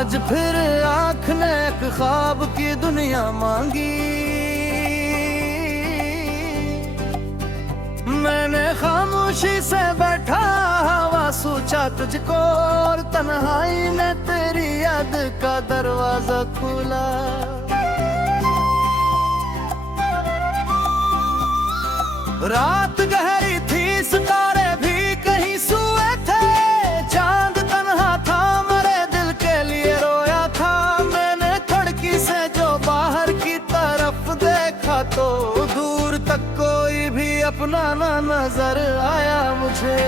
आज फिर आँख ने एक ख्वाब की दुनिया मांगी। मैंने खामोशी से बैठा हवा सोचा तुझको, और तन्हाई ने तेरी याद का दरवाजा खोला। रात गहरी थी, सितारे भी कहीं सोए थे, चांद तन्हा था, मेरे दिल के लिए रोया था। मैंने खिड़की से जो बाहर की तरफ देखा तो दूर तक कोई भी अपना ना नजर आया मुझे।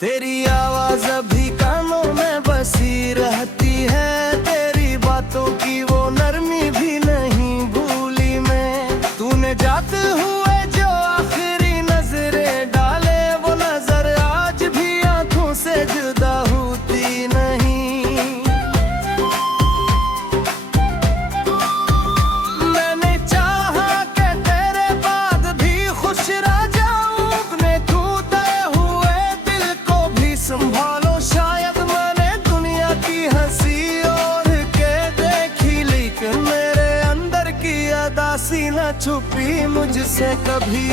तेरी आवाज अभी कानों में बसी रहती है, तेरी बातों की वो नरमी भी नहीं भूली मैं। तूने जाते हुए जो आखिरी नजरें डाले, वो नजर आज भी आंखों से जुदा होती नहीं। मैंने चाहा कि तेरे बाद भी खुश रह जाऊं, अपने टूटे हुए दिल को भी संभालो। शायद मैंने दुनिया की हंसी और के देखी, लेकिन मेरे अंदर की अदासी न छुपी मुझसे कभी।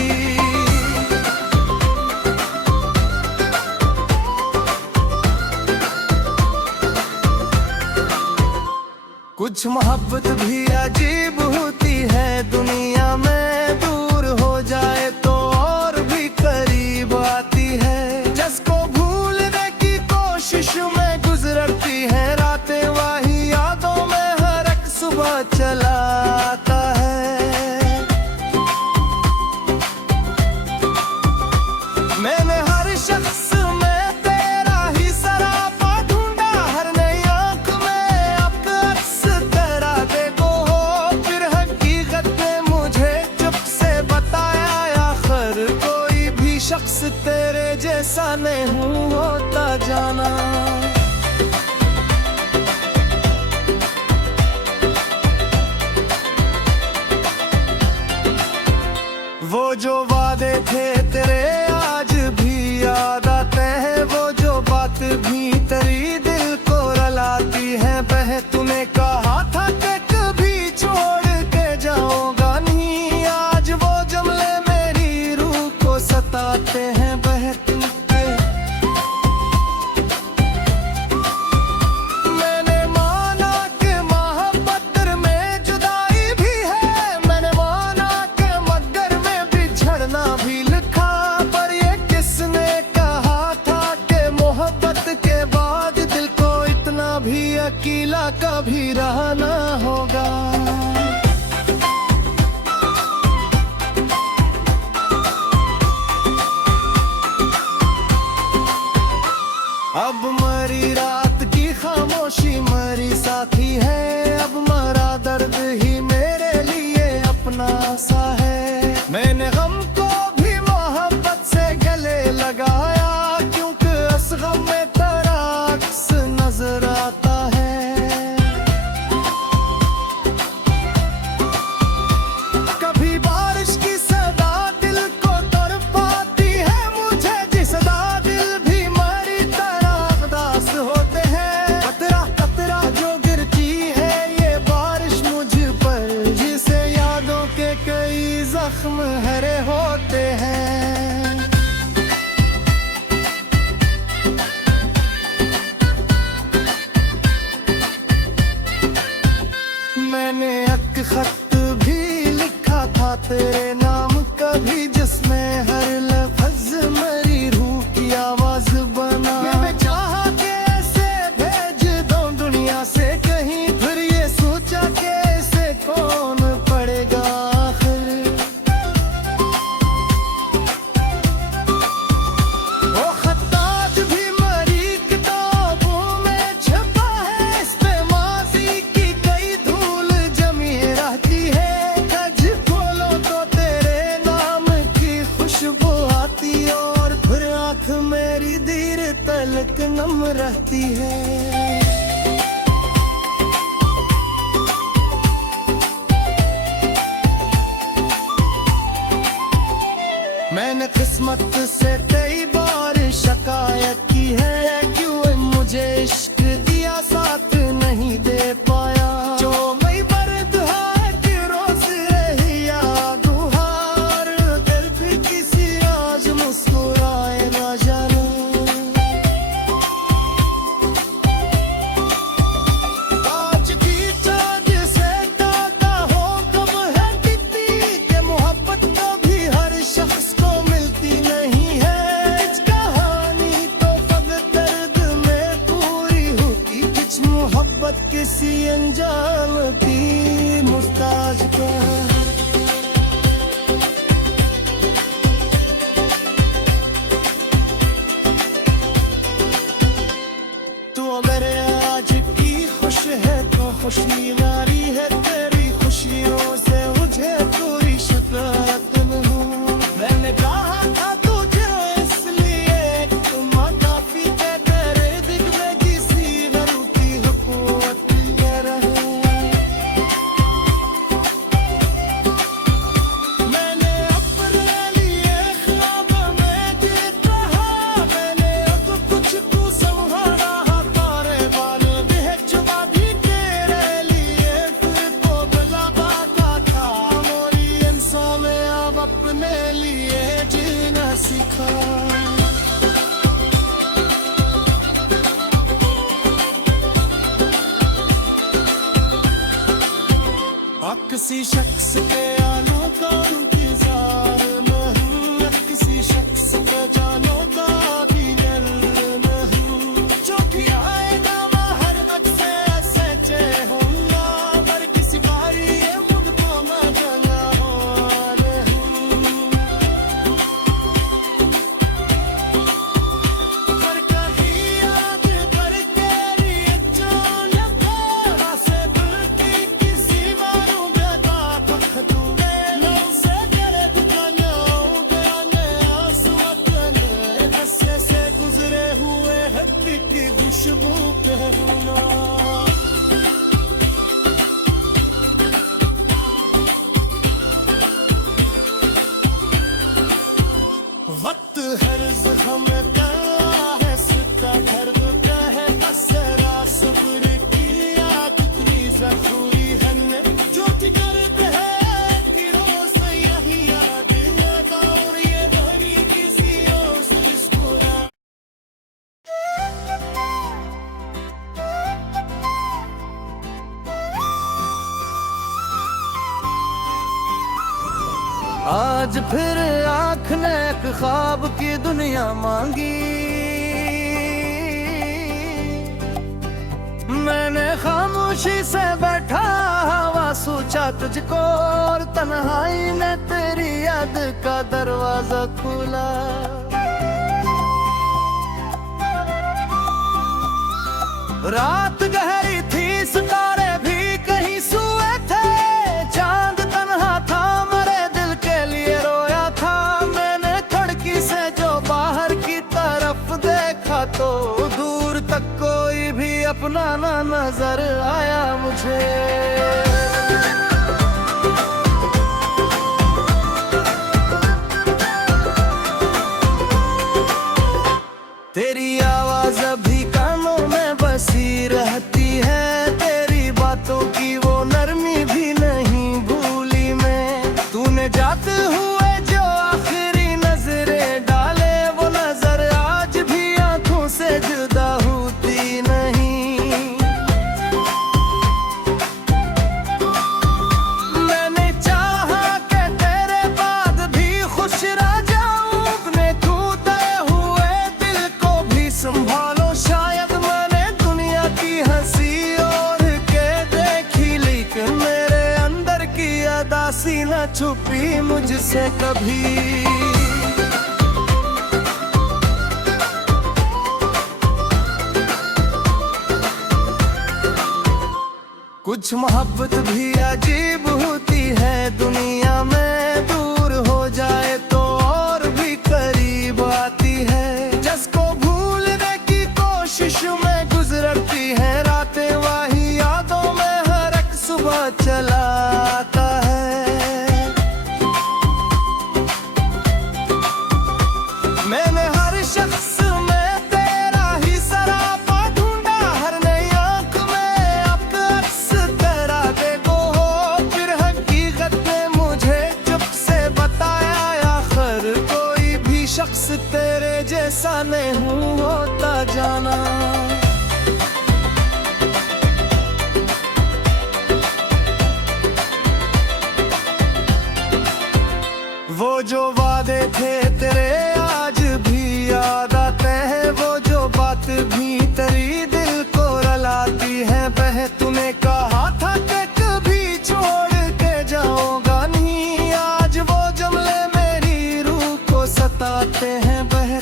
कुछ मोहब्बत भी अजीब होती है दुनिया में, दूर हो जाए तो और भी करीब आती है। जिसको भूलने की कोशिश में गुजरती है रातें, वही यादों में हर एक सुबह चला आता है। मैंने हर शख्स में तेरा ही सरापा ढूंढा, हर नई आंख में अब अक्स तेरा देखो हो। फिर हकीकत ने मुझे चुप से बताया, आखिर कोई भी शख्स तेरे जैसा नहीं होता जाना। वो जो वादे थे तेरे आज भी याद आते हैं, वो जो बात भी तेरी दिल को रुलाती है। बह तूने कहा था कि कभी छोड़ के जाऊंगा नहीं, आज वो जुमले मेरी रूह को सताते हैं। बह मैंने माना कि मोहब्बत में जुदाई भी है, मैंने माना कि मगर में बिछड़ना भी लिखा। पर ये किसने कहा था कि मोहब्बत के बाद दिल को इतना भी अकेला कभी रहना होगा। अब मरी रात की खामोशी मरी साथी है, अब मरा दर्द ही मेरे लिए अपना सा है। मैंने गम को भी मोहब्बत से गले लगाया, क्योंकि इस गम में तेरा अक्स नजर आता है। कभी बारिश की सदा दिल को तड़पाती है मुझे, जिस सदा दिल भी मरी तरह उदास होते हैं। कतरा कतरा जो गिरती है ये बारिश मुझ पर, जिसे यादों के कई जख्म हरे होते हैं। मैंने एक खत भी लिखा था तेरे नाम कभी, जिसमें हर लफ्ज मेरी रूह की आवाज बना। मैंने चाहा कि ऐसे भेज दूं दुनिया से कहीं, फिर ये सोचा कि ऐसे कौन पड़ेगा आखिर। वो खत आज भी मरी किताबों में छपा है, इस पे माजी की कई धूल जमी रहती है। कज खोलो तो तेरे नाम की खुशबू आती, और फिर आँख मेरी देर तलक नम रहती है। मैंने किस्मत से कई बार शिकायत की है, क्यों मुझे इश्क दिया साथ नहीं दे पाया। जो वही बर्द है कि रोज रही याद हार, दिल भी किसी आज मुस्कुराए ना जाने। आज की चाँद से ताका हो कब है टिकती के मोहब्बत कभी हर शख्स को मिलती नहीं है। इस कहानी तो फकत दर्द में पूरी होती, कुछ मोहब्बत किसी अनजान की मुस्ताज का। तू अगर आज की खुश है तो खुशी नारी है तेरी खुशियों से मुझे पूरी शिकायत नहीं। मैंने कहा था तुझे इसलिए तुम काफी के तेरे दिल में किसी गम की हुकूमत रहे। मैंने अपने लिए ख्वाब में जीत रहा, मैंने अब कुछ तू संभाला तारे बाल बेचुबा भी तेरे लिए फिर तो गला बाका था। मोरी इंसान में अब अपने लिए जीना सीखा। किसी शख्स के आने का इंतजार नहीं, किसी शख्स के जाने का भी डर नहीं। जो भी आएगा मैं हर वक्त से सच्चे होऊंगा, पर किसी बारी ये मुझको मैं जाना हो नहीं। पर कहीं याद कर तेरी अचानक से दिल की किसी बारों बेटा पख दूंगे। लो से तेरे दुकाने आऊंगे आंसू अपने हंसे से गुजरे हुए हत्ती की खुशबू पहनूंगा। वक्त हर जख्म का है सिक्का दर्द का है, बस जरा सब्र किया कितनी जरूरी है। जो भी करते हैं कि रोज यही याद है और ये बनी किसी और से मुस्कुरा। आज फिर आँख ने एक ख्वाब की दुनिया मांगी, मैंने खामोशी से बैठा हवा सोचा तुझको, और तन्हाई ने तेरी याद का दरवाजा खोला। रात गहरी थी सितारे भी कहीं सोए थे, चांद तन्हा था मेरे दिल के लिए रोया था। मैंने खिड़की से जो बाहर की तरफ देखा तो दूर तक कोई भी अपना ना नजर आया मुझे। तेरी आवाज अभी कानों में बसी रहती है, तेरी बातों की वो नरमी भी नहीं भूली मैं। तूने जाते हुए जो आखिरी नजरें डाले वो नजर आज भी आंखों से जुदा होती नहीं। मैंने चाहा कि तेरे बाद भी खुश रह जाऊं, अपने टूटे हुए दिल को भी संभालो। शायद मैंने दुनिया की हंसी और के देखी, लेकिन मेरे अंदर की अदासी न छुपी मुझसे कभी। कुछ मोहब्बत भी अजीब होती है दुनिया में, दूर हो जाए तो और भी करीब आती है। जिसको भूलने की कोशिश में गुजरती है रातें, वही यादों में हर एक सुबह चला आता है। हूँ होता जाना। वो जो वादे थे तेरे आज भी याद आते हैं, वो जो बात भी तेरी दिल को रुलाती है। बह तूने कहा था कि कभी छोड़ के जाऊंगा नहीं, आज वो जुमले मेरी रूह को सताते हैं। बह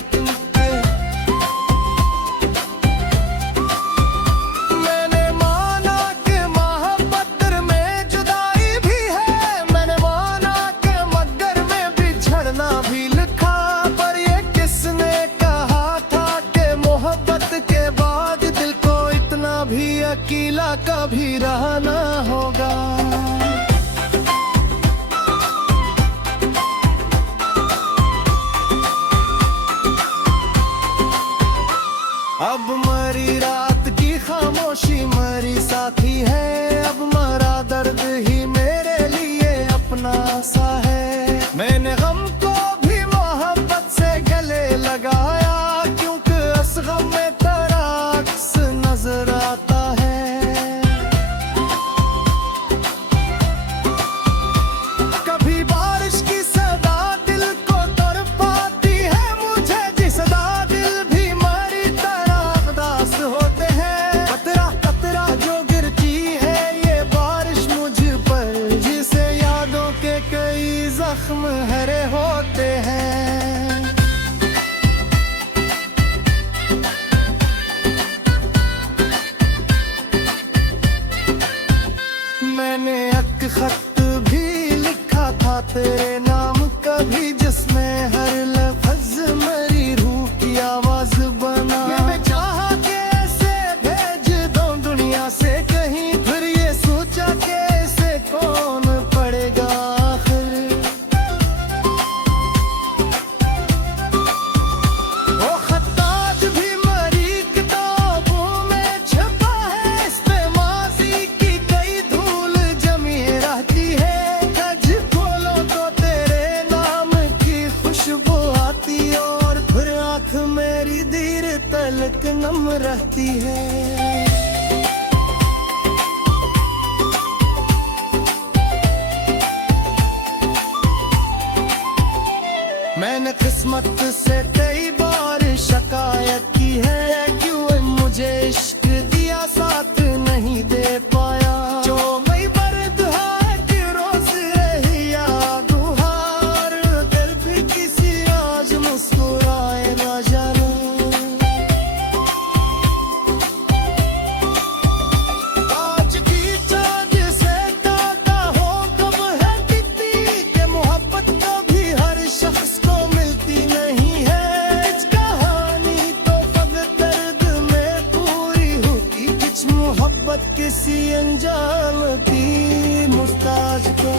मैंने माना कि मोहब्बत में जुदाई भी है, मैंने माना कि मगर में बिछड़ना भी लिखा, पर ये किसने कहा था कि मोहब्बत के बाद दिल को इतना भी अकेला कभी रहना होगा। अब मरी रात की खामोशी मरी साथी है, अब मरा दर्द ही मेरे लिए अपना सा है। मैंने गम को भी मोहब्बत से गले लगाया, क्योंकि इस गम में तेरा अक्स नजर आता है। कभी बारिश की सदा दिल को तड़पाती है, मुझे जिस सदा दिल भी मरी तरह उदास होते हैं। कतरा कतरा जो गिरती है ये बारिश मुझ पर, जिसे यादों के कई जख्म हरे होते हैं। मैंने एक खत भी लिखा था तेरे नाम कभी, जिसमें हर लफ्ज मेरी रूह की आवाज बना। मैंने चाहा कि ऐसे भेज दूं दुनिया से कहीं, फिर ये सोचा कि ऐसे कौन पड़ेगा आखिर। वो खत आज भी मेरी किताबों में छपा है, इस पे माजी की कई धूल जमी रहती है। कज खोलो तो तेरे नाम की खुशबू आती, और फिर आँख मेरी देर तलक नम रहती है। मैंने किस्मत से कई बार शिकायत की है, क्यों मुझे इश्क दिया साथ नहीं दे पाया। जो मैं बर्द है कि रोज रही गुहार, दिल भी किसी आज मुस्कुराए ना जाना। आज की चाँद से दादा हो कब है कितनी, के मोहब्बत कभी हर शख्स को मिलती नहीं है। इस कहानी तो फकत दर्द में पूरी होती, कुछ मोहब्बत किसी अनजान की मुस्ताज का।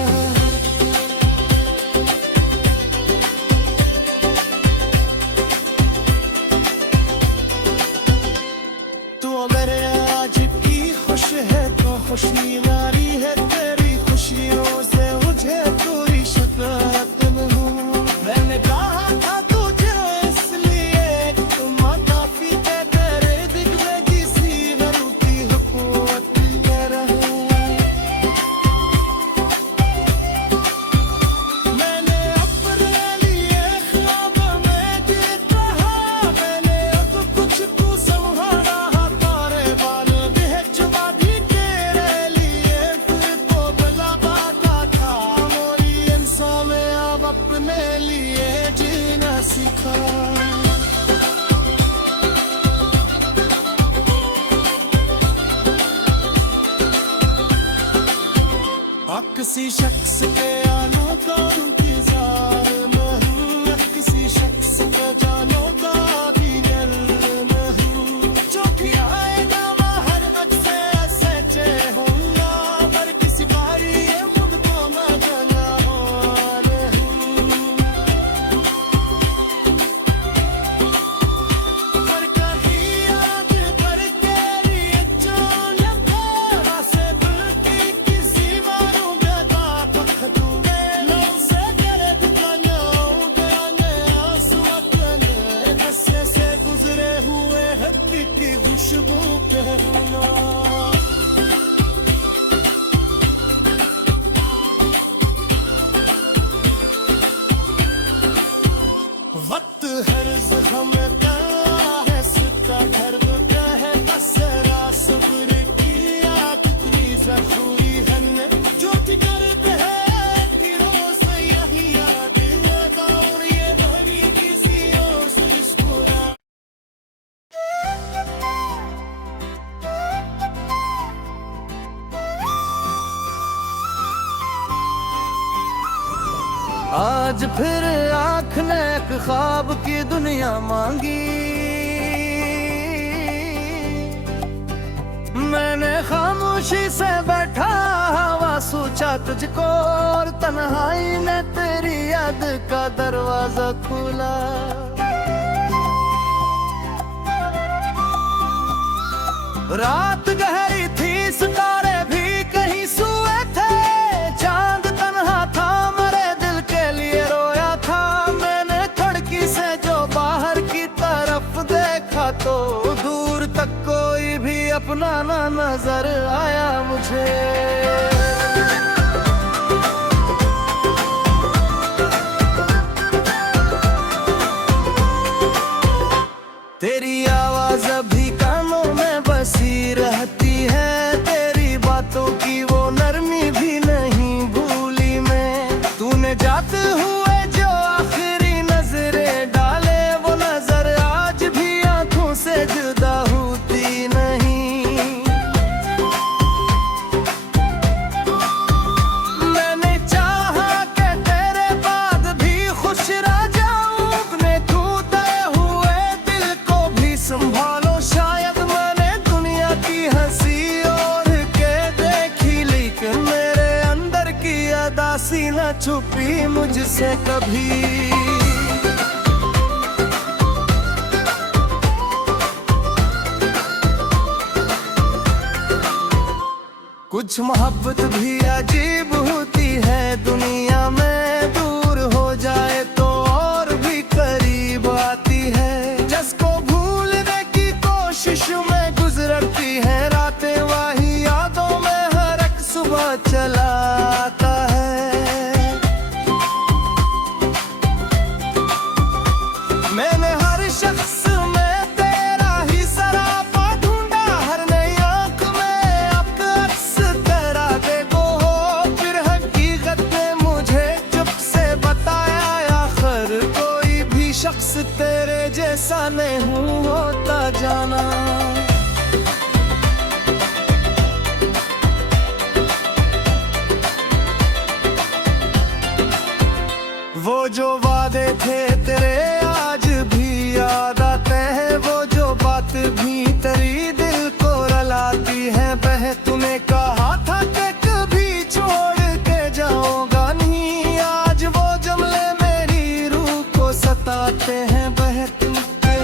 तू अगर आज की खुश है तो खुशी नारी है, तेरी खुशियों से मुझे कोई शिकायत नहीं। मैंने कहा था तुझे इसलिए तुम काफी थे, तेरे दिल में किसी नरू की हुकूमत में रहे। मैंने अपने लिए ख्वाब में जीत रहा, मैंने अब कुछ तू संभाला है, तारे बाल भी जुबा भी तेरे लिए फिर तो बला बाता था। मोरी इंसान में अब अपने लिए जीना सीखा। किसी शख्स के आनों का इंतजार नहीं, किसी शख्स के जानो का दिल नहीं। जो भी आएगा मैं हर वक्त से सच्चे होऊंगा, पर किसी बारी ये मुझको मैं जाना हो नहीं। पर कहीं याद कर तेरी जान से दिल की किसी मारूंगा ता पख दूंगे, लो से मोहब्बत की खुशबू पहना। वक्त हर्ज हमें है सिक्का हर्ब का है बसरा सब्र किया कितनी जरूरी है जो भी करते हैं कि रोज यही याद लगा और ये बनी किसी और से मुस्कुरा। आज फिर आँख ने एक ख्वाब की दुनिया मांगी, मैंने खामोशी से बैठा हवा सोचा तुझको और तन्हाई ने तेरी याद का दरवाजा खोला। रात गहरी थी सितारे भी कहीं सोए थे, चांद तन्हा था मेरे दिल के लिए रोया था। मैंने खिड़की से जो बाहर की तरफ देखा तो दूर तक कोई भी अपना ना नजर आया मुझे। तेरी आवाज अभी कानों में बसी रहती है, तेरी बातों की वो नरमी भी नहीं भूली मैं। तूने जाते हुए जो आखिरी नजरें डाले वो नजर आज भी आंखों से जुदा होती नहीं। मैंने चाहा कि तेरे बाद भी खुश रह जाऊं, अपने टूटे हुए दिल को भी संभालो। शायद मैंने दुनिया की हंसी और के देखी, लेकिन मेरे अंदर की अदासी न छुपी मुझसे कभी। कुछ मोहब्बत भी अजीब होती है दुनिया में, दूर हो जाए तो और भी करीब आती है। जिसको भूलने की कोशिश में गुजरती है रातें, वही यादों में हर एक सुबह चला आता है। मैंने हर शख्स में तेरा ही सरापा ढूंढा, हर नई आंख में अब अक्स तेरा देखो हो। फिर हकीकत ने मुझे चुप से बताया आखिर कोई भी शख्स तेरे जैसा नहीं होता जाना। वो जो वादे थे तेरे आज भी याद आते हैं, वो जो बात भी तेरी दिल को रुलाती है। बह तूने कहा था कि कभी छोड़ के जाऊंगा नहीं, आज वो जुमले मेरी रूह को सताते हैं। बह तुमसे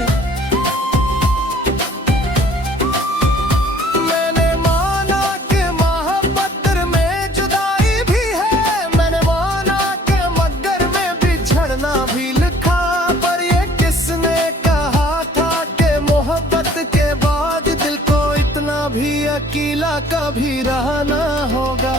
मैंने माना कि मोहब्बत में जुदाई भी है, मैंने माना कि मगर में बिछड़ना भी लिखा। पर ये किसने कहा था कि मोहब्बत के बाद दिल को इतना भी अकेला कभी रहना होगा।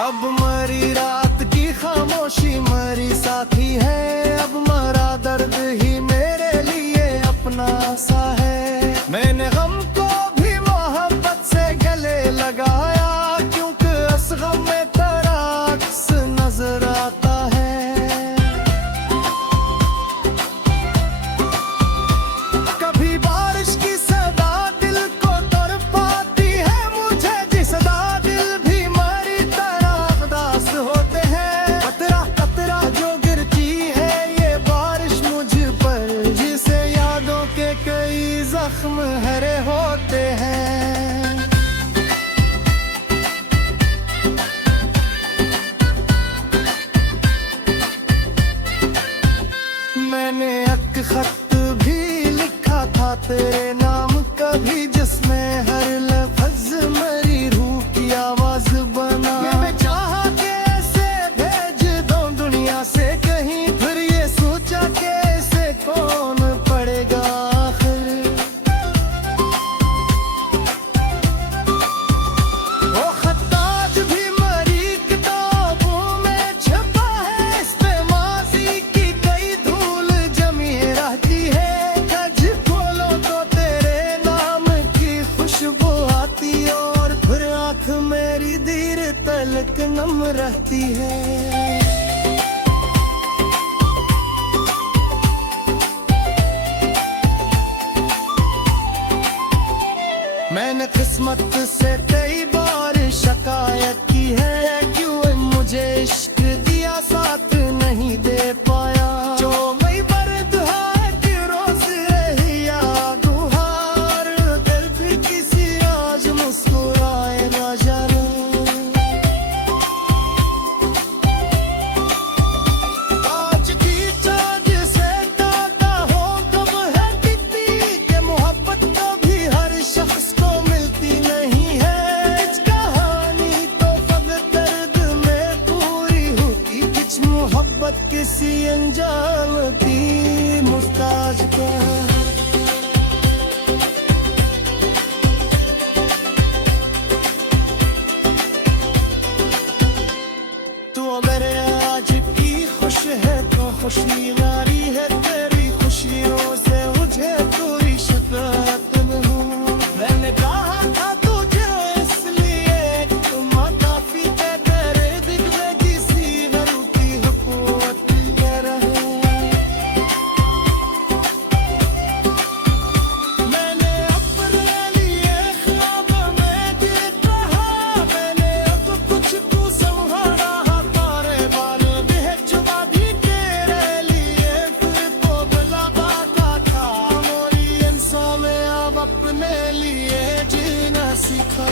अब मरी रात की खामोशी मरी साथी है, अब मरा दर्द ही मेरे लिए अपना सा है। मैंने गम को भी मोहब्बत से गले लगाया, क्योंकि इस गम में तेरा अक्स नजर आता है। कभी बारिश की सदा दिल को तड़पाती है मुझे, जिस सदा दिल भी मरी तरह उदास होते हैं। कतरा कतरा जो गिरती है ये बारिश मुझ पर, जिसे यादों के कई जख्म हरे होते हैं। मैंने एक खत भी लिखा था तेरे नाम कभी, जिसमें हर लफ्ज मेरी रूह की आवाज बना। मैं चाहा एक नम रहती है। मैंने किस्मत से कई बार शिकायत की है, क्यों मुझे इश्क दिया साथ नहीं दे पाया। जो वही बर्द है कि रोज रही याद हार, दिल भी किसी आज मुस्कुराए ना जाने। आज की चाँद से ताका हो कब है टिकती के मोहब्बत कभी हर शख्स को मिलती नहीं है। कुछ कहानी तो फकत दर्द में पूरी होती, कुछ मोहब्बत किसी अनजान की मुस्ताज का। तू अगर आज की खुश है तो खुशी नारी है तेरी खुशियों से, मुझे पूरी शिकायत नहीं। मैंने कहा था तुझे इसलिए तुम काफी थे, तेरे दिल में किसी गलती हुकूमत में रहे। मैंने अपने लिए ख्वाब में जीत रहा, मैंने अब कुछ तू संभाला तारे बाल बेचुबा भी तेरे लिए, फिर तो भला बाका था मोरी इंसान में अब अपने लिए जीना सीखा।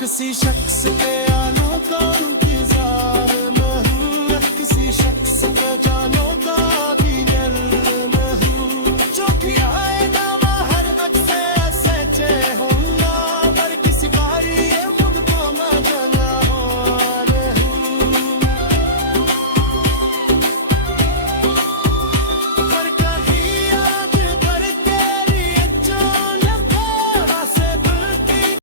किसी शख्स के अनोखा